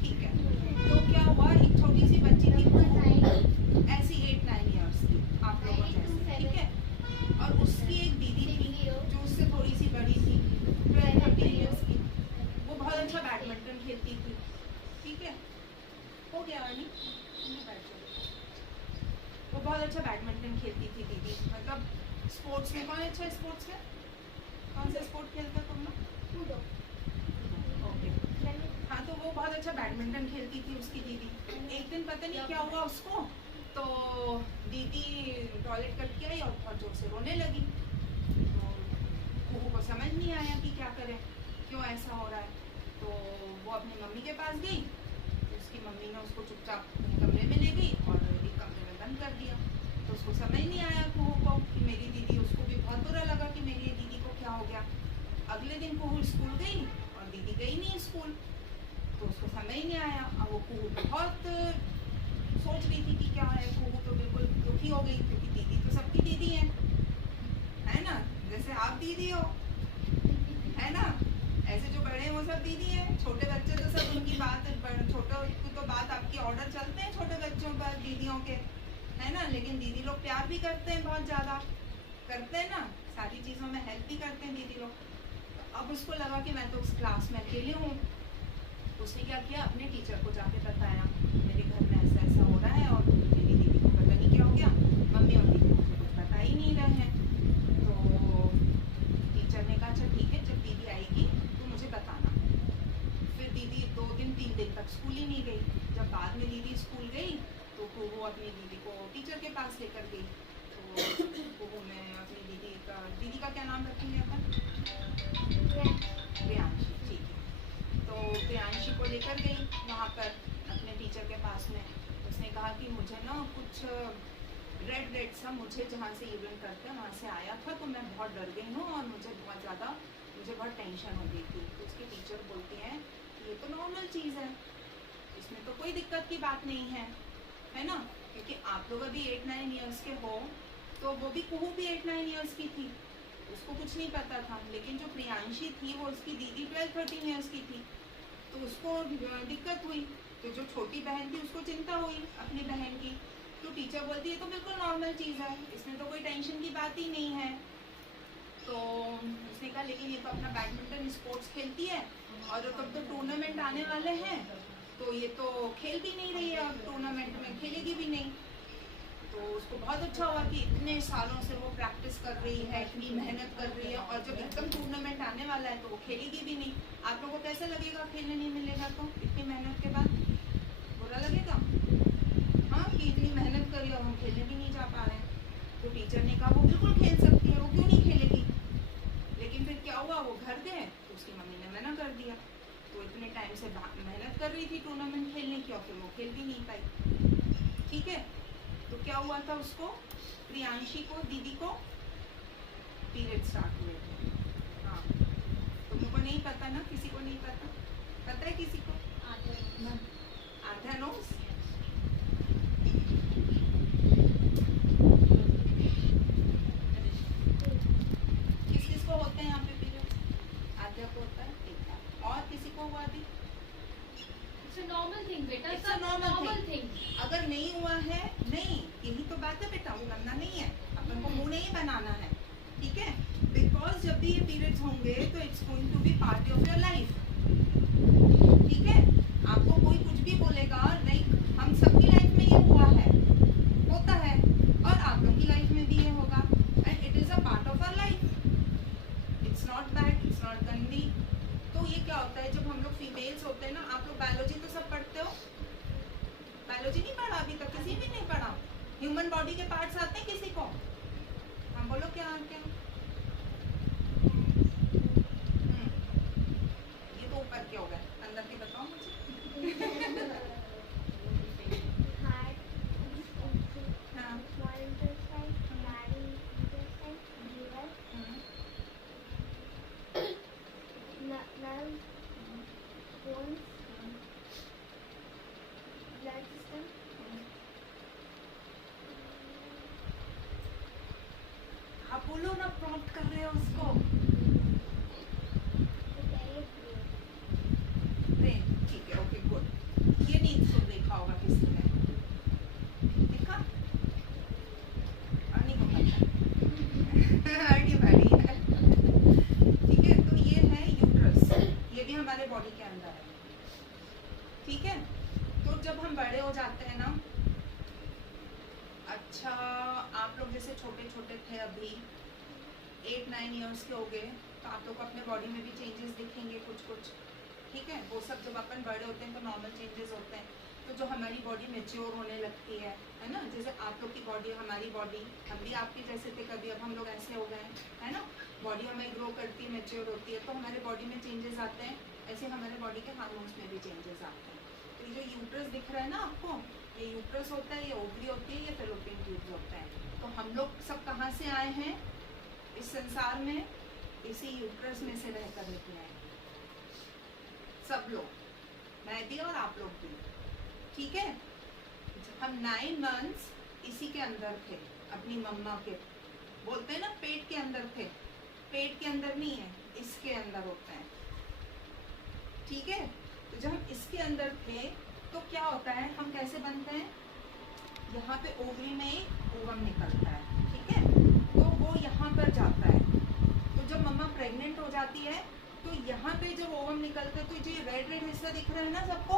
ठीक है, तो क्या हुआ, एक छोटी सी बच्ची थी ऐसी 8-9 इयर्स की, आप लोगों जैसी, ठीक है, और उसकी एक दीदी थी जो उससे थोड़ी सी बड़ी थी, 12-13 इयर्स की। वो बहुत अच्छा बैडमिंटन खेलती थी, ठीक है, हो गया वानी, वो बहुत अच्छा बैडमिंटन खेलती थी दीदी, मतलब स्पोर्ट्स में कौन अच्छा है, स्पोर्ट्स में कौन सा स्पोर्ट खेलते हो तुम लोग? ओके, हाँ, तो वो बहुत अच्छा बैडमिंटन खेलती थी उसकी दीदी। एक दिन पता नहीं क्या हुआ उसको, तो दीदी टॉयलेट करके आई और बहुत जोर से रोने लगी। तो कुहू को समझ नहीं आया कि क्या करे, क्यों ऐसा हो रहा है, तो वो अपनी मम्मी के पास गई। तो उसकी मम्मी ने उसको चुपचाप कमरे में ले गई और एक कमरे में बंद कर दिया। तो उसको समझ नहीं आया कुहू को कि मेरी दीदी, उसको भी बहुत बुरा लगा कि मेरी दीदी को क्या हो गया। अगले दिन कुहू स्कूल गई और दीदी गई नहीं स्कूल, तो उसको समझ नहीं आया। अब वो कुहू बहुत सोच रही थी कि क्या है, कुहू तो बिल्कुल दुखी हो गई क्योंकि दीदी तो सबकी दीदी है ना, जैसे आप दीदी हो, है ना, ऐसे जो बड़े हैं वो सब दीदी हैं, छोटे बच्चे तो सब उनकी बात, छोटों की तो बात आपकी ऑर्डर चलते हैं छोटे बच्चों पर, दीदियों के, है ना, लेकिन दीदी लोग प्यार भी करते हैं, बहुत ज़्यादा करते हैं ना, सारी चीज़ों में हेल्प भी करते हैं दीदी लोग। अब उसको लगा कि मैं तो उस क्लास में अकेली हूँ। उसने क्या किया, अपने टीचर को जाके बताया, मेरे घर में ऐसा ऐसा हो रहा है और मेरी दीदी को पता नहीं क्या हो गया, मम्मी और दीदी को कुछ बता ही नहीं रहे हैं। तो टीचर ने कहा अच्छा ठीक है, जब दीदी आएगी तो मुझे बताना। फिर दीदी 2-3 दिन तक स्कूल ही नहीं गई। जब बाद में दीदी स्कूल गई तो वो अपनी दीदी को टीचर के पास लेकर गई। तो वो मैं अपनी दीदी का क्या नाम रखेंगे अपन, प्रियांशी, ठीक है। तो प्रियांशी को लेकर गई वहाँ पर अपने टीचर के पास में। उसने कहा कि मुझे ना कुछ रेड सा, मुझे जहाँ से यूरिन करते हैं वहाँ से आया था, तो मैं बहुत डर गई हूँ और मुझे बहुत टेंशन हो गई थी। तो उसके टीचर बोलते हैं कि ये तो नॉर्मल चीज़ है, इसमें तो कोई दिक्कत की बात नहीं है ना, क्योंकि आप लोग अभी 8-9 इयर्स के हो, तो वो भी कुहू भी 8-9 इयर्स की थी, उसको कुछ नहीं पता था। लेकिन जो प्रियांशी थी वो उसकी दीदी 12-13 इयर्स की थी, तो उसको दिक्कत हुई। तो जो छोटी बहन थी उसको चिंता हुई अपनी बहन की। तो टीचर बोलती है तो बिल्कुल नॉर्मल चीज़ है, इसमें तो कोई टेंशन की बात ही नहीं है। तो उसने कहा लेकिन ये तो अपना बैडमिंटन स्पोर्ट्स खेलती है और कब तो टूर्नामेंट आने वाले हैं, तो ये तो खेल भी नहीं रही है, अब टूर्नामेंट में खेलेगी भी नहीं। तो उसको बहुत अच्छा हुआ कि इतने सालों से वो प्रैक्टिस कर रही है, इतनी मेहनत कर रही है, और जब एकदम टूर्नामेंट आने वाला है तो वो खेलेगी भी नहीं। आप लोगों को कैसा लगेगा खेलने नहीं मिलेगा तो, इतनी मेहनत के बाद बुरा लगेगा, हाँ, कि इतनी मेहनत करी और हम खेलने भी नहीं जा पा रहे हैं। तो टीचर ने कहा वो बिल्कुल खेल सकती है, वो क्यों नहीं खेलेगी। लेकिन फिर क्या हुआ, वो घर गए तो उसकी मम्मी ने मना कर दिया। तो इतने टाइम से मेहनत कर रही थी टूर्नामेंट खेलने की और फिर वो खेल भी नहीं पाई, ठीक है। तो क्या हुआ था, उसको प्रियांशी को, दीदी को पीरियड स्टार्ट हुए थे। हाँ, तुमको नहीं पता ना, किसी को नहीं पता, पता है किसी को? आधा नो। किस किस को होते हैं यहाँ पे पीरियड? आधा को होता है, ठीक है, और किसी को हुआ भी? It's a normal thing, बेटा। It's a normal thing. अगर नहीं हुआ है, नहीं, यही तो बात है बेटा, वो करना नहीं है, अपन को मुंह नहीं बनाना है, ठीक है। बिकॉज जब भी ये पीरियड्स होंगे तो it's going to be part of your life, ठीक है। आपको कोई कुछ भी बोलेगा, लाइक हम सबकी लाइफ में ये हुआ है, होता है, और आप लोगों की लाइफ में भी ये होगा, and it is a part of our life, it's not bad, it's not गंदी। तो ये क्या होता है, जब हम लोग फीमेल्स होते हैं ना, आप लोग बायोलॉजी तो सब पढ़ते हो, बायोलॉजी नहीं पढ़ा अभी तक, किसी भी नहीं पढ़ा? ह्यूमन बॉडी के पार्ट्स आते हैं किसी को? हम बोलो क्या क्या? ये तो ऊपर के हो गए, अंदर के बताओ मुझे। हाँ, आप बोलो ना, प्रॉम्प्ट कर रहे हो उसको। ब्रेन, ठीक है, ओके गुड। नहीं तो देखा होगा किसी ने, देखा? अर्नी को पता है अर्नी बड़ी है, ठीक है। तो ये है यूट्रस, ये भी हमारे बॉडी के अंदर है, ठीक है। तो जब हम बड़े हो जाते हैं ना, अच्छा आप लोग जैसे छोटे छोटे थे अभी 8-9 इयर्स के हो गए, तो आप लोग को अपने बॉडी में भी चेंजेस दिखेंगे कुछ कुछ, ठीक है। वो सब जब अपन बड़े होते हैं तो नॉर्मल चेंजेस होते हैं। तो जो हमारी बॉडी मेच्योर होने लगती है ना, जैसे आप लोग की बॉडी, हमारी बॉडी, हम भी आपके जैसे थे कभी, अब हम लोग ऐसे हो गए है ना, बॉडी हमें ग्रो करती है, मेच्योर होती है, तो हमारे बॉडी में चेंजेस आते हैं, ऐसे हमारे बॉडी के हार्मोन्स में भी चेंजेस आते हैं। तो ये जो यूट्रस दिख रहा है ना आपको, ये यूट्रस होता है, ये ओवरी होती है, ये फैलोपियन ट्यूब्स होता है। तो हम लोग सब कहाँ से आए हैं इस संसार में? इसी यूट्रस में से रहकर निकले हैं सब लोग, मैं भी और आप लोग भी, ठीक है। हम 9 मंथ्स इसी के अंदर थे, अपनी मम्मा के, बोलते हैं ना पेट के अंदर थे, पेट के अंदर नहीं है, इसके अंदर होता है, ठीक है। तो जब हम इसके अंदर थे तो क्या होता है, हम कैसे बनते हैं, यहाँ पे ओवरी में एक ओवम निकलता है, ठीक है। तो वो यहाँ पर जाता है, तो जब मम्मा प्रेग्नेंट हो जाती है तो यहाँ पे जब ओवम निकलता है, तो जो रेड रेड हिस्सा दिख रहा है ना सबको,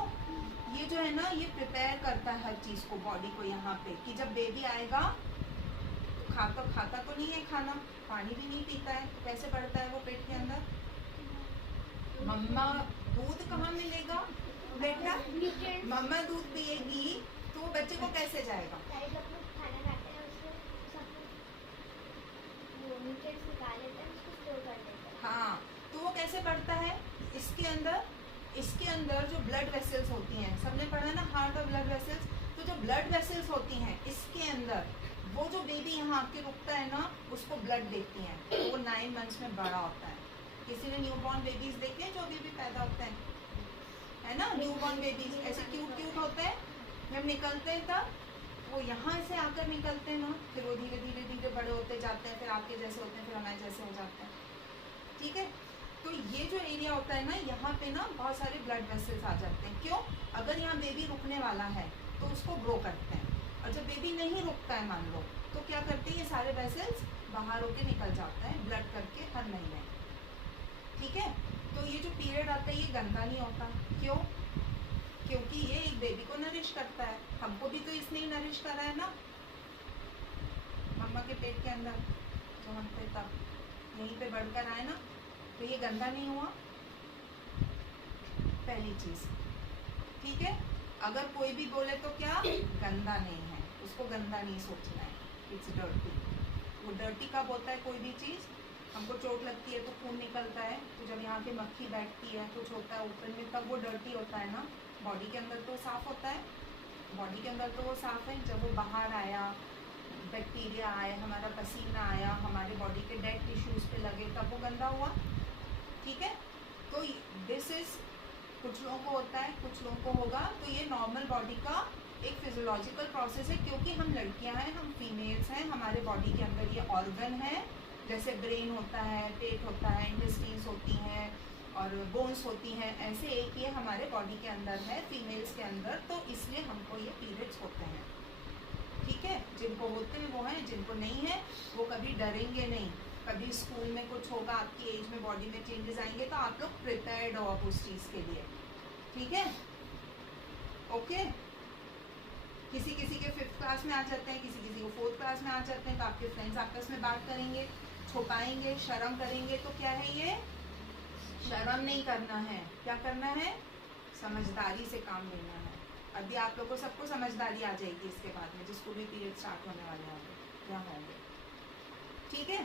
ये जो है ना, ये प्रिपेयर करता है हर चीज़ को, बॉडी को, यहाँ पे, कि जब बेबी आएगा तो खाता तो नहीं है खाना, पानी भी नहीं पीता है, तो कैसे बढ़ता है वो पेट के अंदर? मम्मा दूध कहाँ मिलेगा बेटा? मम्मा दूध पिएगी तो वो बच्चे को कैसे जाएगा? हाँ, तो वो कैसे बढ़ता है? इसके अंदर जो ब्लड वेसल्स होती हैं, सबने पढ़ा ना हार्ट और ब्लड वेसल्स, तो जो ब्लड वेसल्स होती हैं इसके अंदर, वो जो बेबी यहाँ आके रुकता है ना, उसको ब्लड देती हैं, तो वो 9 मंथ्स में बड़ा होता है। किसी ने न्यूबॉर्न बेबीज देखे हैं जो बेबी पैदा होते हैं, है ना, न्यूबॉर्न बेबीज ऐसे क्यूट होते हैं, जब निकलते हैं तब वो यहाँ से आकर निकलते हैं ना, फिर वो धीरे धीरे धीरे बड़े होते जाते हैं, फिर आपके जैसे होते हैं, फिर हमारे जैसे हो जाते हैं, ठीक है। तो ये जो एरिया होता है ना, यहाँ पे ना बहुत सारे ब्लड वेसल्स आ जाते हैं। क्यों? अगर यहाँ बेबी रुकने वाला है तो उसको ग्रो करते हैं, और जब बेबी नहीं रुकता है मान लो, तो क्या करते हैं, ये सारे वेसल्स बाहर होके निकल जाते हैं ब्लड करके हर महीने, ठीक है। तो ये जो पीरियड आता है ये गंदा नहीं होता, क्यों? क्योंकि ये एक बेबी को नरिश करता है, हमको भी तो इसने ही नरिश करा है ना, मम्मा के पेट के अंदर जो हम थे तब, यहीं पे बढ़कर आए ना, तो ये गंदा नहीं हुआ, पहली चीज, ठीक है। अगर कोई भी बोले तो क्या गंदा नहीं है, उसको गंदा नहीं सोचना है, इट्स डर्टी। वो डर्टी कब होता है? कोई भी चीज, हमको चोट लगती है तो खून निकलता है, तो जब यहाँ पे मक्खी बैठती है कुछ होता है ऊपर में, तब वो डर्टी होता है ना। बॉडी के अंदर तो साफ होता है, बॉडी के अंदर तो वो साफ है, जब वो बाहर आया, बैक्टीरिया आए, हमारा पसीना आया, हमारे बॉडी के डेड टिश्यूज पे लगे, तब वो गंदा हुआ, ठीक है। तो दिस इज, कुछ लोगों को होता है कुछ लोगों को होगा, तो ये नॉर्मल बॉडी का एक फिजियोलॉजिकल प्रोसेस है, क्योंकि हम लड़कियां हैं, हम फीमेल्स हैं, हमारे बॉडी के अंदर ये ऑर्गन है, जैसे ब्रेन होता है, पेट होता है, इंटेस्टाइन्स होती हैं और बोन्स होती हैं, ऐसे एक ये हमारे बॉडी के अंदर है फीमेल्स के अंदर, तो इसलिए हमको ये पीरियड्स होते हैं, ठीक है। जिनको होते हैं वो हैं, जिनको नहीं है वो कभी डरेंगे नहीं, कभी स्कूल में कुछ होगा, आपकी एज में बॉडी में चेंजेस आएंगे, तो आप लोग प्रिपेयर्ड हो आप उस चीज़ के लिए, ठीक है, ओके। किसी किसी के 5th क्लास में आ जाते हैं, किसी किसी को 4th क्लास में आ जाते हैं, तो आपके फ्रेंड्स आपस में बात करेंगे, छुपाएंगे, शर्म करेंगे, तो क्या है ये? शर्म नहीं करना है, क्या करना है? समझदारी से काम लेना है। अभी आप लोगों को सबको समझदारी आ जाएगी इसके बाद में, जिसको भी पीरियड स्टार्ट होने वाले होंगे क्या होंगे, ठीक है,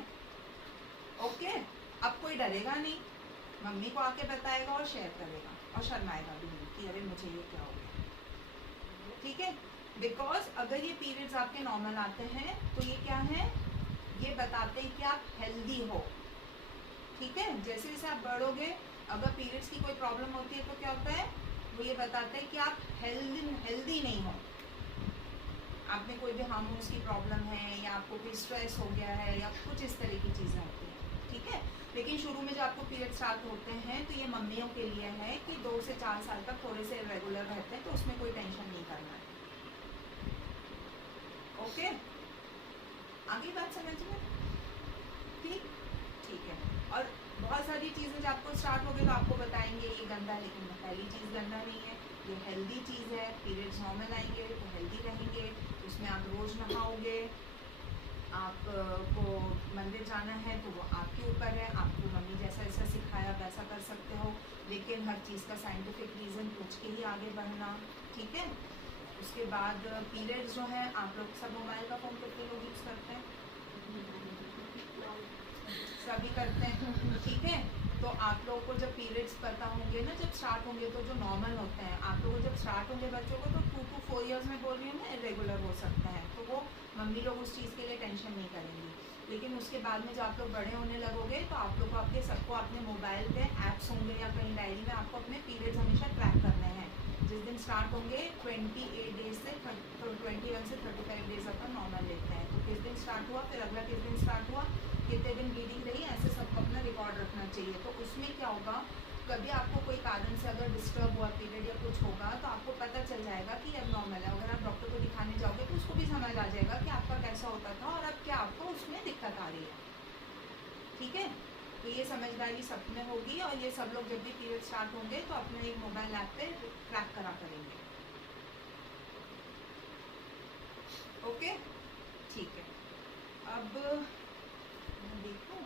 ओके। अब कोई डरेगा नहीं, मम्मी को आके बताएगा और शेयर करेगा, और शर्माएगा भी नहीं कि अरे मुझे ये क्या हो गया, ठीक है। बिकॉज अगर ये पीरियड्स आपके नॉर्मल आते हैं तो ये क्या है, ये बताते हैं कि आप हेल्दी हो, ठीक है। जैसे जैसे आप बढ़ोगे, अगर पीरियड्स की कोई प्रॉब्लम होती है तो क्या होता है, वो ये बताते हैं कि आप हेल्दी नहीं हो, आप में कोई भी हार्मोन्स की प्रॉब्लम है, या आपको कोई स्ट्रेस हो गया है, या कुछ इस तरह की चीज़ें होती हैं, ठीक है। लेकिन शुरू में जब आपको पीरियड स्टार्ट होते हैं तो ये मम्मियों के लिए है कि 2 से 4 साल तक थोड़े से रेगुलर रहते हैं, तो उसमें कोई टेंशन नहीं करना है। ओके, आगे बात समझ में? ठीक ठीक है। और बहुत सारी चीज़ें जब आपको स्टार्ट होगी तो आपको बताएंगे ये गंदा है, लेकिन पहली चीज़ गंदा नहीं है, ये हेल्दी चीज़ है। पीरियड्स नॉर्मल आएंगे तो हेल्दी रहेंगे, उसमें आप रोज़ नहाओगे। आपको मंदिर जाना है तो वो आपके ऊपर है, आपको मम्मी जैसा जैसा सिखाया वैसा कर सकते हो, लेकिन हर चीज़ का साइंटिफिक रीज़न पूछ के ही आगे बढ़ना, ठीक है। उसके बाद पीरियड्स जो है, आप लोग सब मोबाइल का फ़ोन कितने लोग यूज़ करते हैं? सभी करते हैं, ठीक है। तो आप लोगों को जब पीरियड्स पता होंगे ना, जब स्टार्ट होंगे तो जो नॉर्मल होते हैं, आप लोगों को जब स्टार्ट होंगे बच्चों को तो 2 to 4 इयर्स में बोल रही हूँ मैं, इरेगुलर हो सकता है, तो वो मम्मी लोग उस चीज़ के लिए टेंशन नहीं करेंगी। लेकिन उसके बाद में जब आप लोग बड़े होने लगोगे तो आप लोग को आपके सबको अपने मोबाइल पे ऐप्स होंगे या कहीं डायरी में आपको अपने पीरियड्स हमेशा ट्रैक करने हैं। जिस दिन स्टार्ट होंगे 28 डेज से 21 से 35 डेज अपन नॉर्मल लेते हैं, तो किस दिन स्टार्ट हुआ, फिर अगला किस दिन स्टार्ट हुआ, कितने दिन ब्लीडिंग रही, ऐसे सबको अपना रिकॉर्ड रखना चाहिए। तो उसमें क्या होगा, कभी आपको कोई कारण से अगर डिस्टर्ब हुआ पीरियड या कुछ होगा तो आपको पता चल जाएगा कि अब नॉर्मल है। अगर आप डॉक्टर को दिखाने जाओगे तो उसको भी समझ आ जाएगा कि आपका कैसा होता था और अब क्या आपको उसमें दिक्कत आ रही है, ठीक है। तो ये समझदारी सब में होगी, और ये सब लोग जब भी पीरियड स्टार्ट होंगे तो अपने एक मोबाइल ऐप पे ट्रैक करा करेंगे। ओके, ठीक है। अब मैं देखूं,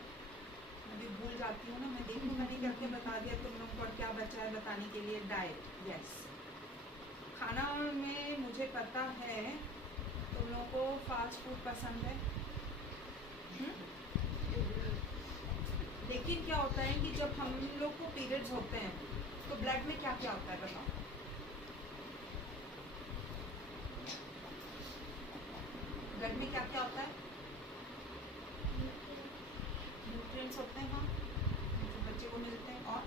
मैं भी भूल जाती हूँ ना, मैं देखूँ मैंने करके बता दिया तुम लोग को, और क्या बचा है बताने के लिए। डाइट, यस, खाना में मुझे पता है तुम लोगों को फास्ट फूड पसंद है, लेकिन क्या होता है कि जब हम लोग को पीरियड्स होते हैं तो ब्लड में क्या क्या होता है बताओ? ब्लड में क्या क्या होता है? न्यूट्रिएंट्स होते हैं, हाँ, जो बच्चे को मिलते हैं। और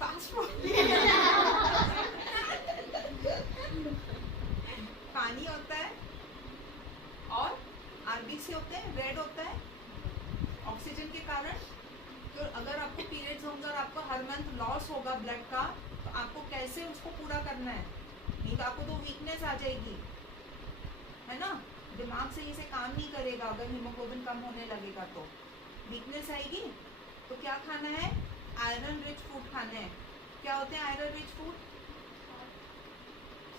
फास्ट फूड पानी होता है, और आरबीसी होते हैं, रेड होता है ऑक्सीजन के कारण। तो अगर आपको पीरियड्स होंगे और आपको हर मंथ लॉस होगा ब्लड का, तो आपको कैसे उसको पूरा करना है? नहीं तो आपको तो वीकनेस आ जाएगी, है ना। दिमाग सही से काम नहीं करेगा, अगर हीमोग्लोबिन कम होने लगेगा तो वीकनेस आएगी। तो क्या खाना है? आयरन रिच फूड खाना है। क्या होते हैं आयरन रिच फूड?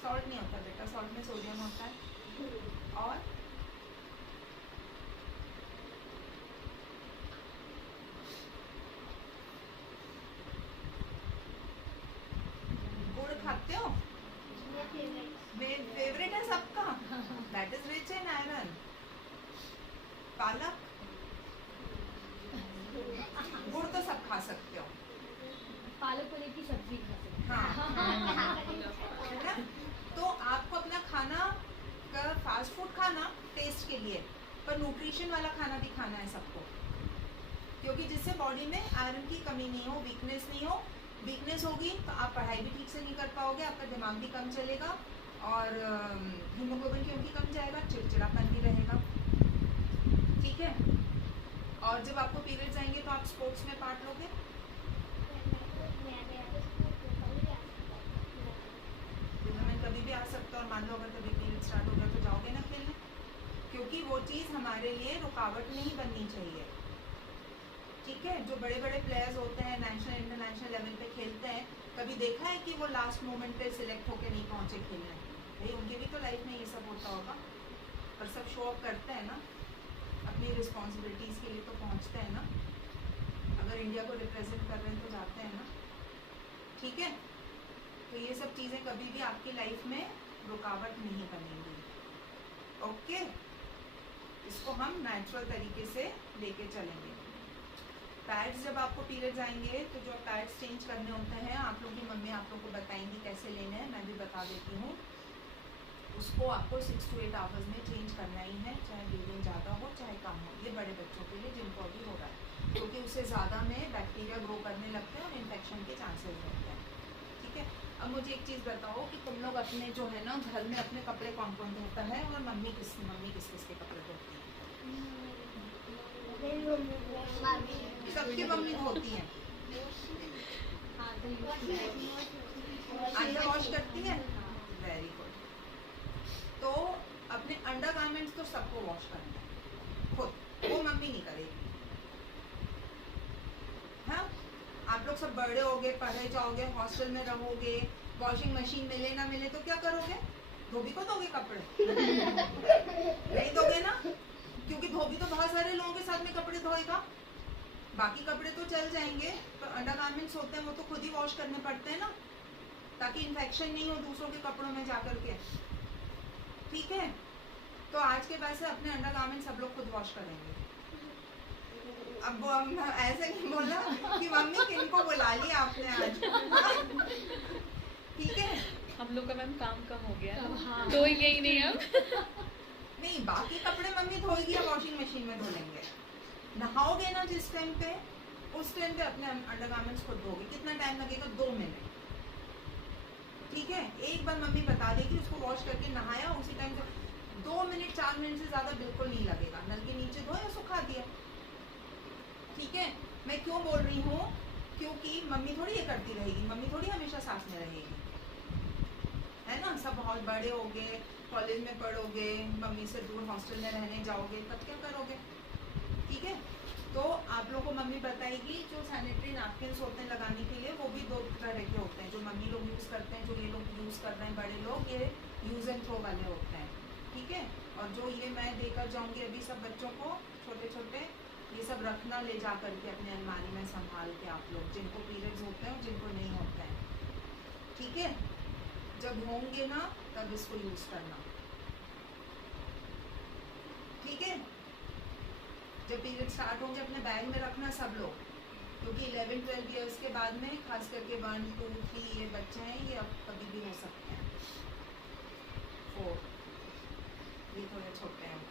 सॉल्ट नहीं होता बेटा, सॉल्ट में सोडियम होता है। और गुड़ खाते हो? फेवरेट है सबका, that is rich in iron. पालक, गुड़ तो सब खा सकते हो, पालक पनीर की सब्जी खा सकते हाँ। है ना? तो आपको अपना खाना का फास्ट फूड खाना टेस्ट के लिए, पर न्यूट्रिशन वाला खाना भी खाना है सबको, क्योंकि जिससे बॉडी में आयरन की कमी नहीं हो, वीकनेस नहीं हो। वीकनेस होगी तो आप पढ़ाई भी ठीक से नहीं कर पाओगे, आपका दिमाग भी कम चलेगा, और हीमोग्लोबिन क्योंकि कम जाएगा, चिड़चिड़ापन भी रहेगा, ठीक है। और जब आपको पीरियड्स आएंगे तो आप स्पोर्ट्स में पार्ट लोगे? टूर्नामेंट कभी भी आ सकता है, और मान लो अगर कभी पीरियड स्टार्ट हो गया तो जाओगे ना खेलने, क्योंकि वो चीज़ हमारे लिए रुकावट नहीं बननी चाहिए, ठीक है। जो बड़े बड़े प्लेयर्स होते हैं, नेशनल इंटरनेशनल लेवल पे खेलते हैं, कभी देखा है कि वो लास्ट मोमेंट पे सिलेक्ट होके नहीं पहुंचे खेलने? भाई उनकी भी तो लाइफ में ये सब होता होगा, पर सब शो अप करते हैं ना, अपनी रिस्पॉन्सिबिलिटीज़ के लिए तो पहुंचते हैं ना, अगर इंडिया को रिप्रेजेंट कर रहे हैं तो जाते हैं ना, ठीक है। तो ये सब चीज़ें कभी भी आपकी लाइफ में रुकावट नहीं बनेंगी, ओके। इसको हम नेचुरल तरीके से लेके चलेंगे। पैड्स जब आपको पीरियड्स आएंगे तो जो पैड्स चेंज करने होते हैं, आप लोग की मम्मी आप लोग को बताएंगी कैसे लेने हैं, मैं भी बता देती हूँ। उसको आपको 6 to 8 आवर्स में चेंज करना ही है, चाहे ब्लीडिंग ज़्यादा हो चाहे कम हो। ये बड़े बच्चों के लिए जिनको अभी हो रहा है, क्योंकि उससे ज़्यादा में बैक्टीरिया ग्रो करने लगते हैं और इन्फेक्शन के चांसेस होते हैं, ठीक है। अब मुझे एक चीज़ बताओ कि तुम लोग अपने जो है ना घर में अपने कपड़े कौन कौन धोता है, और मम्मी किस किस के कपड़े धोती है? सबकी मम्मी धोती है, हाँ तो अंडर वॉश करती है। Very good. तो अपने अंडर गारमेंट्स तो सबको वॉश करना है खुद, वो मम्मी नहीं करेगी। हाँ, आप लोग सब बड़े होगे, पढ़े जाओगे, हॉस्टल में रहोगे, वॉशिंग मशीन मिले ना मिले तो क्या करोगे? धोबी को दोगे कपड़े? नहीं दोगे ना, क्योंकि धोबी तो बहुत सारे लोगों के साथ में कपड़े धोएगा, बाकी कपड़े तो चल जाएंगे, पर अंडर गारमेंट्स होते हैं वो तो खुद ही वॉश करने पड़ते हैं ना, ताकि इन्फेक्शन नहीं हो दूसरों के कपड़ों में जाकर के। ठीक है, तो आज के बाद से अपने अंडर गारमेंट्स सब लोग खुद वॉश करेंगे। अब वो ऐसे नहीं बोला कि मम्मी किनको बुला लिया आपने आज। ठीक है, हम लोग का मैम काम कम हो गया है, हाँ। धोएंगे ही नहीं अब। नहीं बाकी कपड़े मम्मी धोएगी या वॉशिंग मशीन में धो लेंगे। नहाओगे ना जिस टाइम पे, उस टाइम पे अपने अंडर गारमेंट्स खुद धोगे। कितना टाइम लगेगा? 2 मिनट। ठीक है, एक बार मम्मी बता देगी, उसको वॉश करके नहाया, उसी टाइम से 2 मिनट 4 मिनट से ज्यादा बिल्कुल नहीं लगेगा। नल के नीचे धोया, सुखा दिया। ठीक है, मैं क्यों बोल रही हूँ? क्योंकि मम्मी थोड़ी ये करती रहेगी, मम्मी थोड़ी हमेशा साथ में रहेगी, है ना। सब बहुत बड़े होगे, कॉलेज में पढ़ोगे, मम्मी से दूर हॉस्टल में रहने जाओगे, तब क्या करोगे? ठीक है, तो आप लोगों को मम्मी बताएगी जो सैनिटरी नैपकिन्स होते हैं लगाने के लिए, वो भी 2 तरह के होते हैं। जो मम्मी लोग यूज़ करते हैं, जो ये लोग यूज़ कर रहे हैं बड़े लोग, ये यूज़ एंड थ्रो वाले होते हैं। ठीक है, और जो ये मैं देकर जाऊंगी अभी सब बच्चों को, छोटे छोटे, ये सब रखना ले जा करके अपने अलमारी में संभाल के, आप लोग जिनको पीरियड्स होते हैं और जिनको नहीं होते हैं। ठीक है, जब होंगे ना तब इसको यूज़ करना। ठीक है, जब पीरियड स्टार्ट होंगे अपने बैग में रखना सब लोग, क्योंकि 11-12 ईयर्स के बाद में खास करके 1, 2, 3 ये बच्चे हैं, ये अब कभी भी हो सकते हैं। 4 ये थोड़े छोटे हैं।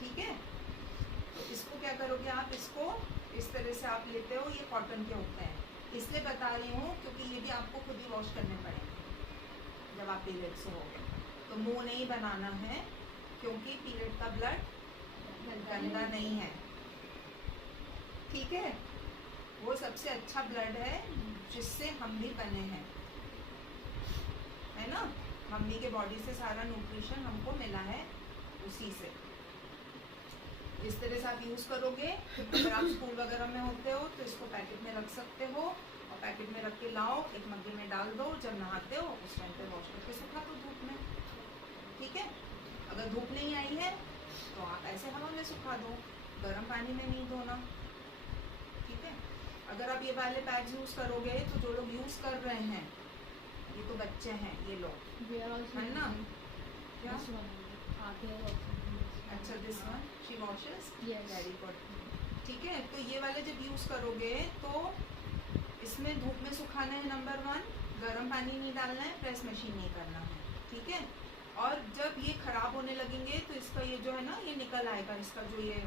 ठीक है, तो इसको क्या करोगे आप? इसको इस तरह से आप लेते हो, ये कॉटन के होते हैं, इसलिए बता रही हूँ क्योंकि ये भी आपको खुद ही वॉश करने पड़ेंगे जब आप पीरियड से होगे। तो मुंह नहीं बनाना है, क्योंकि पीरियड का ब्लड गंदा नहीं है। ठीक है, वो सबसे अच्छा ब्लड है जिससे हम भी बने हैं, है ना। मम्मी के बॉडी से सारा न्यूट्रिशन हमको मिला है उसी से। इस तरह से आप यूज़ करोगे। अगर आप स्कूल वगैरह में होते हो तो इसको पैकेट में रख सकते हो, और पैकेट में रख के लाओ, एक मग्गे में डाल दो, जब नहाते हो उस टाइम पे वॉश करके सुखा दो धूप में। ठीक है, अगर धूप नहीं आई है तो आप ऐसे हवा में सुखा दो, गर्म पानी में नहीं धोना। ठीक है, अगर आप ये वाले पैड्स यूज़ करोगे तो जो लोग यूज़ कर रहे हैं, ये तो बच्चे हैं ये लोग, है ना। क्या? अच्छा, this one she washes, very good. ठीक है, तो ये वाले जब यूज़ करोगे तो इसमें धूप में सुखाना है, नंबर 1, गर्म पानी नहीं डालना है, प्रेस मशीन नहीं करना है। ठीक है, और जब ये खराब होने लगेंगे तो इसका ये जो है ना, ये निकल आएगा, इसका जो ये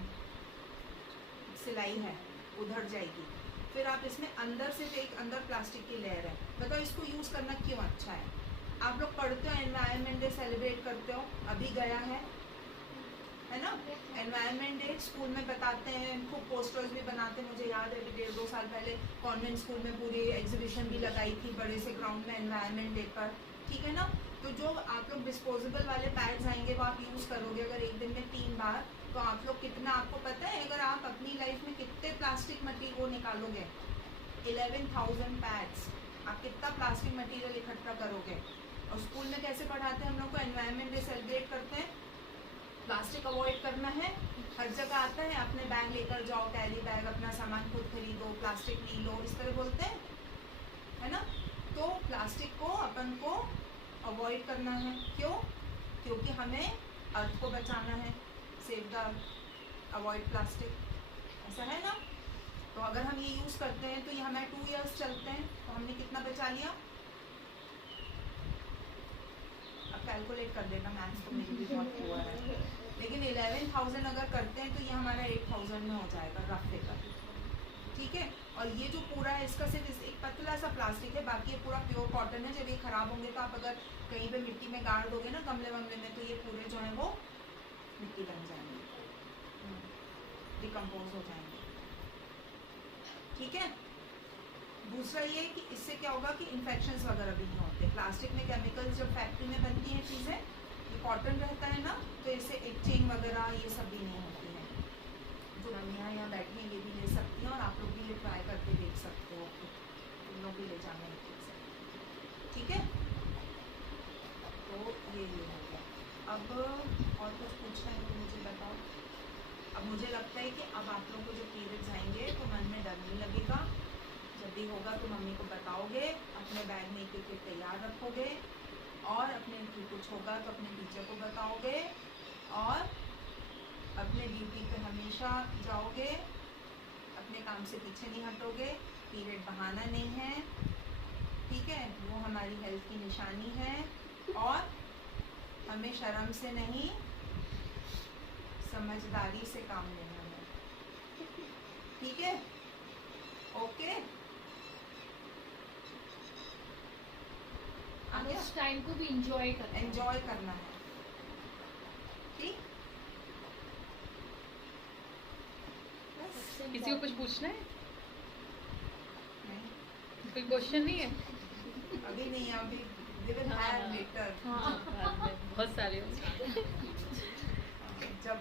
सिलाई है उधड़ जाएगी। फिर आप इसमें अंदर से एक अंदर प्लास्टिक की लेयर है। बताओ इसको यूज़ करना क्यों अच्छा है? आप लोग पढ़ते हो, एनवायरनमेंट डे सेलिब्रेट करते हो, अभी गया है ना। एनवायरनमेंट डे स्कूल में बताते हैं, खूब पोस्टर्स भी बनाते हैं। मुझे याद है कि 1.5-2 साल पहले कॉन्वेंट स्कूल में पूरी एग्जीबिशन भी लगाई थी बड़े से ग्राउंड में एनवायरनमेंट डे पर। ठीक है ना, तो जो आप लोग डिस्पोजेबल वाले पैड्स आएंगे वो आप यूज़ करोगे अगर एक दिन में 3 बार, तो आप लोग कितना, आपको पता है अगर आप अपनी लाइफ में कितने प्लास्टिक मटीरियल वो निकालोगे, 11,000 पैड्स, आप कितना प्लास्टिक मटीरियल इकट्ठा करोगे। और स्कूल में कैसे पढ़ाते हैं हम लोग को? एनवायरनमेंट डे सेलिब्रेट करते हैं, प्लास्टिक अवॉइड करना है। हर जगह आता है, अपने बैग लेकर जाओ, कैरी बैग, अपना सामान खुद खरीदो, प्लास्टिक नहीं लो, इस तरह बोलते हैं, है ना। तो प्लास्टिक को अपन को अवॉइड करना है। क्यों? क्योंकि हमें अर्थ को बचाना है, सेव द अवॉइड प्लास्टिक, ऐसा है ना। तो अगर हम ये यूज़ करते हैं तो ये हमें 2 इयर्स चलते हैं, तो हमने कितना बचा लिया? अब कैलकुलेट कर देना, मैथ्स तो मेरी भी बहुत पुअर है, लेकिन 11,000 अगर करते हैं तो ये हमारा 8,000 में हो जाएगा रफ फिगर। ठीक है, और ये जो पूरा है इसका सिर्फ एक पतला सा प्लास्टिक है, बाकी ये पूरा प्योर कॉटन है। जब ये खराब होंगे तो आप अगर कहीं पे मिट्टी में गाड़ दोगे ना, गमले वमले में, तो ये पूरे जो है वो मिट्टी बन जाएंगे, डिकम्पोज हो जाएंगे। ठीक है। दूसरा ये कि इससे क्या होगा कि इन्फेक्शंस वगैरह भी नहीं होते। प्लास्टिक में केमिकल्स जब फैक्ट्री में बनती हैं चीज़ें, ये कॉटन रहता है ना, तो इससे इचिंग वगैरह ये सब भी नहीं होती है। जो मम्मियाँ यहाँ बैठी हैं ये भी ले सकती हैं, और आप लोग भी ये ट्राई करके देख सकते हो, तुम लोग भी ले जाना है ठीक से। ठीक है, तो ये हो गया। अब और कुछ पूछना है तो मुझे बताओ। अब मुझे लगता है कि अब आप लोगों को जब पीरियड्स आएंगे तो मन में डर नहीं लगेगा। जब भी होगा तो मम्मी को बताओगे, अपने बैग में एक एक तैयार रखोगे, और अपने कुछ होगा तो अपने टीचर को बताओगे, और अपने ड्यूटी पे हमेशा जाओगे, अपने काम से पीछे नहीं हटोगे। पीरियड बहाना नहीं है, ठीक है, वो हमारी हेल्थ की निशानी है, और हमें शर्म से नहीं समझदारी से काम लेना है। ठीक है, ओके। और उस टाइम को भी एंजॉय करना है। एंजॉय करना है, ठीक। सबसे किसी को कुछ important। पूछना है? नहीं, कोई क्वेश्चन नहीं है? अभी नहीं, अभी they will have later। हाँ, बाद में बहुत सारे होंगे। जब